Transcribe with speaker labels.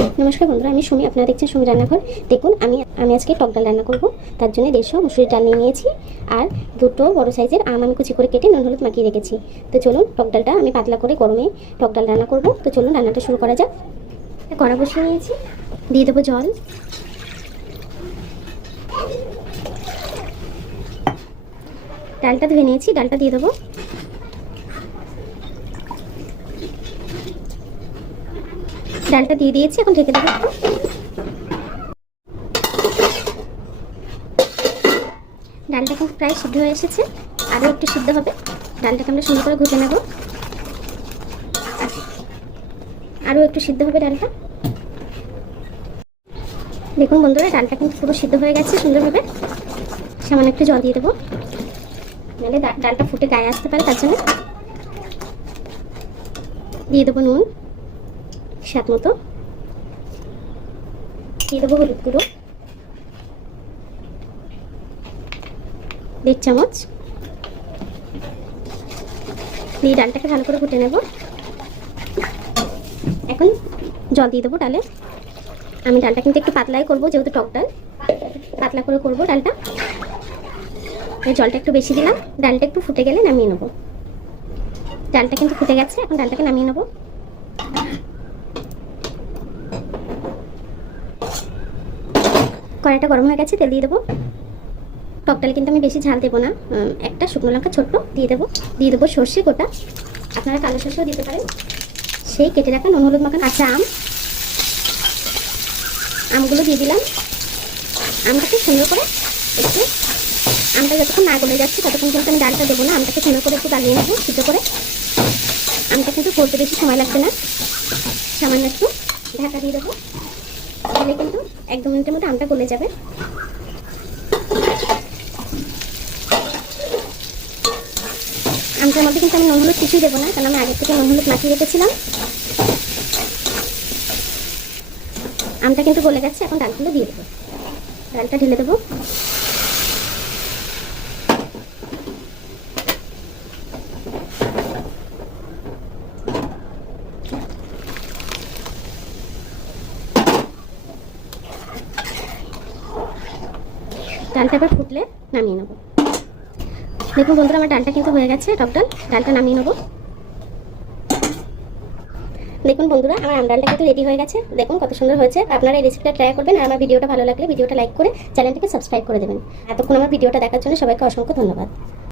Speaker 1: নমস্কার বন্ধুরা, আমি সুমি, আপনারা দেখছেন সুমি রান্নাঘর। দেখুন, আমি আমি আজকে টক ডাল রান্না করব। তার জন্য দেড়শো মুসুরি ডাল নিয়ে নিয়েছি আর দুটো বড় সাইজের আম আমি কুচি করে কেটে নুন হলুদ মাখিয়ে রেখেছি। তো চলুন, টক ডালটা আমি পাতলা করে গরমে টক ডাল রান্না করব। তো চলুন, রান্নাটা শুরু করা যাক। কড়া বসিয়ে নিয়েছি, দিয়ে দেবো জল। ডালটা ধুয়ে নিয়েছি, ডালটা দিয়ে দেবো। ডালটা দিয়ে দিয়েছি, এখন ঢেকে দেবো। ডালটা কিন্তু প্রায় সিদ্ধ হয়ে এসেছে, আরও একটু সিদ্ধ হবে। ডালটাকে আমরা সুন্দর করে ঘুটে নেব। আরও একটু সিদ্ধ হবে ডালটা। দেখুন বন্ধুরা, ডালটা কিন্তু পুরো সিদ্ধ হয়ে গেছে সুন্দরভাবে। সামান্য একটু জল দিয়ে দেবো। নাহলে ডালটা ফুটে গায়ে আসতে পারে, তার জন্য। দিয়ে দেবো নুন। স্বাদ মতো। দিয়ে দেবো হলুদ গুঁড়ো। দেড় চামচ। দিয়ে ডালটাকে ভালো করে ফুটে নেব। এখন জল দিয়ে দেবো ডালে। আমি ডালটা কিন্তু একটু পাতলাই করব, যেহেতু টক ডাল। পাতলা করে করব ডালটা। জলটা একটু বেশি দিলাম। ডালটা একটু ফুটে গেলে নামিয়ে নেব। ডালটা কিন্তু ফুটে গেছে, এখন ডালটাকে নামিয়ে নেব। কড়াইটা গরম হয়ে গেছে, তেল দিয়ে দেবো। টক ডাল কিন্তু আমি বেশি ঝাল দেবো না। একটা শুকনো লঙ্কা ছোট্ট দিয়ে দেবো। দিয়ে দেবো সর্ষে গোটা। আপনারা কালো সর্ষেও দিতে পারেন। সেই কেটে রাখা নুন, হলুদ, মাখান আচ্ছা আম। আমগুলো দিয়ে দিলাম। আমটাকে সুন্দর করে একটু আমটা যতক্ষণ না গলে যাচ্ছে, ততক্ষণ কিন্তু আমি ডালটা দেবো না। আমটাকে সুন্দর করে একটু গালিয়ে নেব, সিদ্ধ করে। আমটা কিন্তু করতে বেশি সময় লাগবে না। সামান্য একটু ঢাকা দিয়ে দেবো। তাহলে কিন্তু এক দু মিনিটের মধ্যে আমটা গলে যাবে। আমটার মধ্যে কিন্তু আমি নুন হলুদ কিছুই দেবো না, কারণ আমি আগের থেকে নুন হলুদ মাখিয়ে রেখেছিলাম। আমটা কিন্তু গলে গেছে, এখন ডালগুলো দিয়ে দেবো। ডালটা ঢেলে দেবো। ডালটা এবার ফুটলে নামিয়ে নেব। দেখুন বন্ধুরা, আমার ডালটা কিন্তু হয়ে গেছে, টক ডাল। ডালটা নামিয়ে নেব। দেখুন বন্ধুরা, আমার আম ডালটা কিন্তু রেডি হয়ে গেছে। দেখুন কত সুন্দর হয়েছে। আপনারা এই রেসিপিটা ট্রাই করবেন আর আমার ভিডিওটা ভালো লাগলে ভিডিওটা লাইক করে চ্যানেলটিকে সাবস্ক্রাইব করে দেবেন। এতক্ষণ আমার ভিডিওটা দেখার জন্য সবাইকে অসংখ্য ধন্যবাদ।